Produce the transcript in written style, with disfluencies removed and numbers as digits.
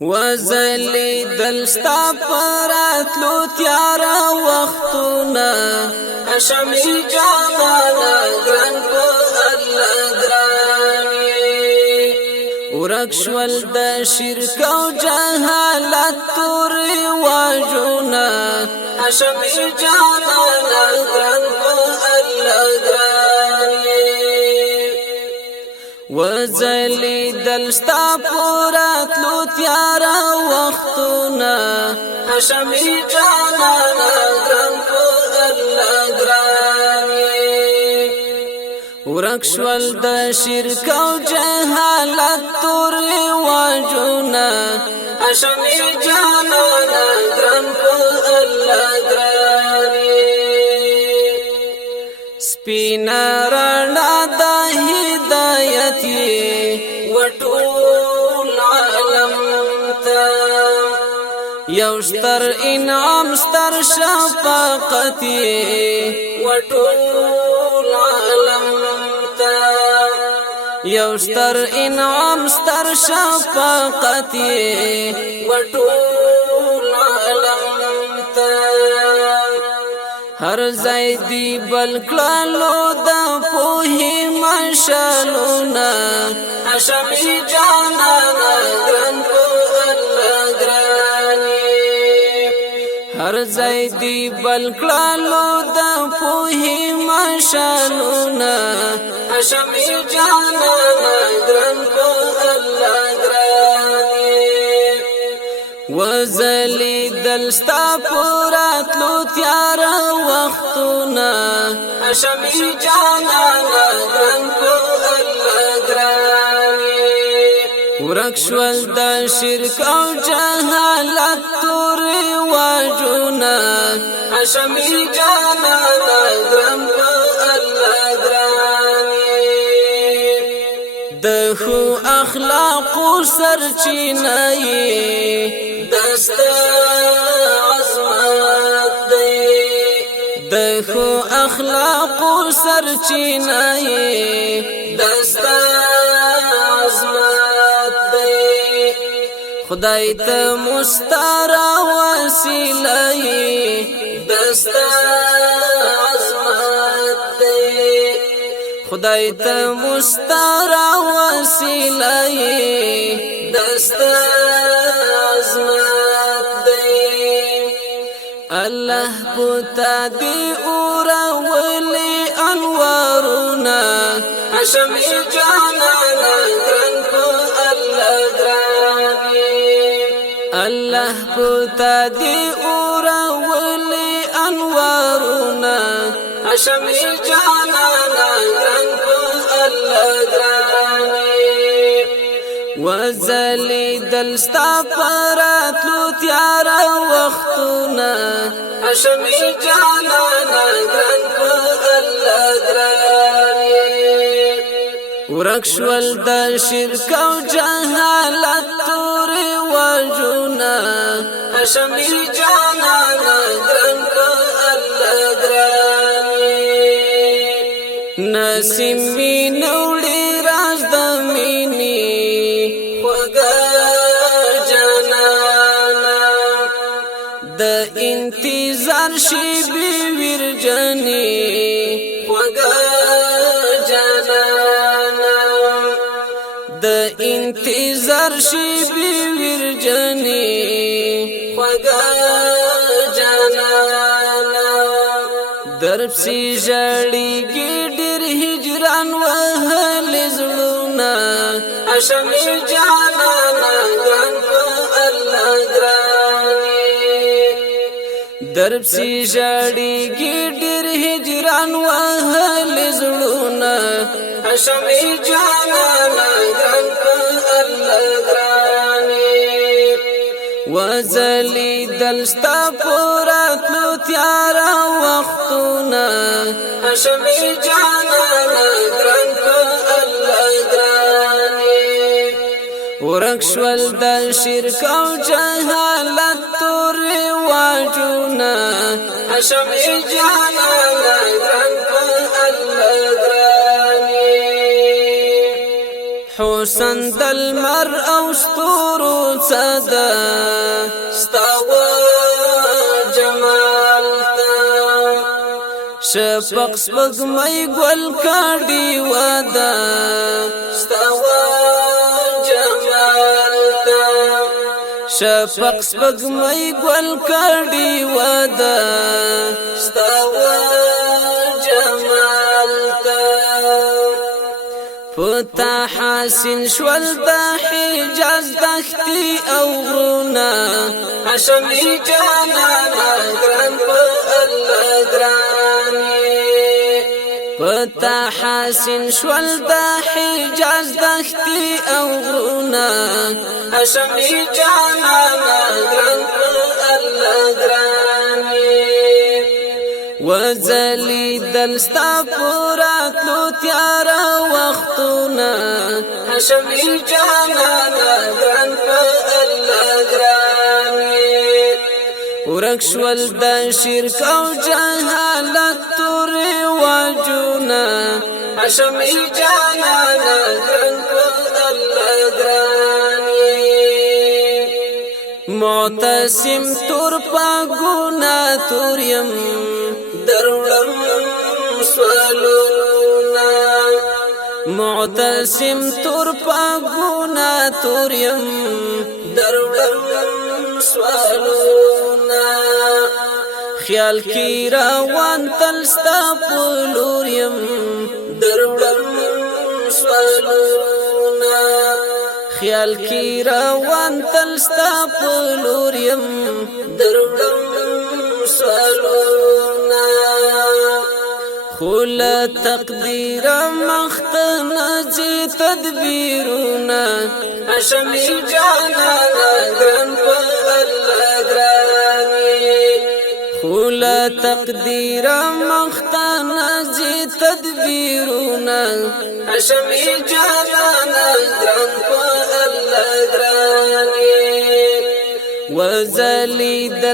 وزلی دلستا پراتلو تیارا وختونا اشمی جانانا گران پا اللہ گرانی ورکشول دا شرک و جہالت توری واجونا اشمی جانانا گران پا اللہ گرانی وزلی دلستا پراتلو تیارا وختونا اشمی جانانا گران پا اللہ گرانی ورکشول دا شرک و جہالت توری واجونا اشمی جانانا گران پا اللہ گرانی سپینا رنا دا ہدایتی وطول عالم تا یوستر انعام ستر شفاقتی وطول عالم تا یوستر انعام ستر شفاقتی وطول عالم تا ہر زیدی بلکلالو دا پوہی مشالونا اشمی جانانا گران پو اللہ گرانی ہر زیدی بلکلالو دا پوہی مشالونا اشمی جانانا گران پو اللہ گرانی وزلی دلستا پراتلو تیارا وختونا اشمی جانانا گران پا اللہ گرانی ورکشول دا شرک و جہالت توری واجونا اشمی جانانا گران پا اللہ گرانی دخو اخلاق سرچینائی دستا عظمت دی دخو اخلاق سرچینائی دستا عظمت دی خدای تا مستارا وسیلائی دستا عظمت دی خدای تا مستارا وسیلائی دستا عظمت دی اللہ پتا دی اورا ولی انوارنا اشمی جانانا گران پا اللہ گرانی اللہ پتا دی اورا ولی انوارنا اشمی جانانا گران پا اللہ گرانی وزلی دلستا پراتلو تیارا وختونا اشمی جانانا گران پا اللہ گرانی ورکشول دا شرک و جہالت توری واجونا اشمی جانانا گران پا اللہ گرانی نسیم می نوڑی راز دا مینی دا انتظار شیبی ورجنی وگا جانانا دا انتظار شیبی ورجنی وگا جانانا درب سی جڑی گی ڈر ہجران وحل زلونا اشمی جانانا گران پا اللہ گرانی درب سی جاڑی گی ڈر ہجران وحل زلونا اشمی جانانا گران پا اللہ گرانی وزلی دلستا پراتلو تیارا وختونا اشمی جانانا گران پا اللہ گرانی ورکشول دا شرک و جہالت توری واجونا اشمی جانانا گران پا اللہ گرانی حسن دل مر او ستورو صدا ستاو جمال تا شفق سپگمئی گل کاڑی ودا ستاو جمال تا شفق سپگمئی گل کاڑی ودا ستاو پتا حسین شول دا حجاز دختی او غرونا حشمی جانانا گران پا اللہ گرانی پتا حسین شول دا حجاز دختی او غرونا حشمی جانانا گران پا اللہ گرانی وزلی دلستا پوراتلو تیارا وختونا حشمی جانانا گران پا اللہ گرانی ورکشول دا شرک او جہالت توری واجونا حشمی جانانا گران پا اللہ گرانی معتصم تور پا گونا توریم درولم سوالونا معتصم تور پاگونا توریم درولم سوالونا خیال کی روان تلستا پلوریم درولم سوالونا خیال کی روان تلستا پلوریم درولم سوالونا خول تقدیر مختنا جی تدبیرونا حشمی جانانا گران پا اللہ گرانی خول تقدیر مختنا جی تدبیرونا حشمی جانانا گران پا اللہ گرانی وزلی دل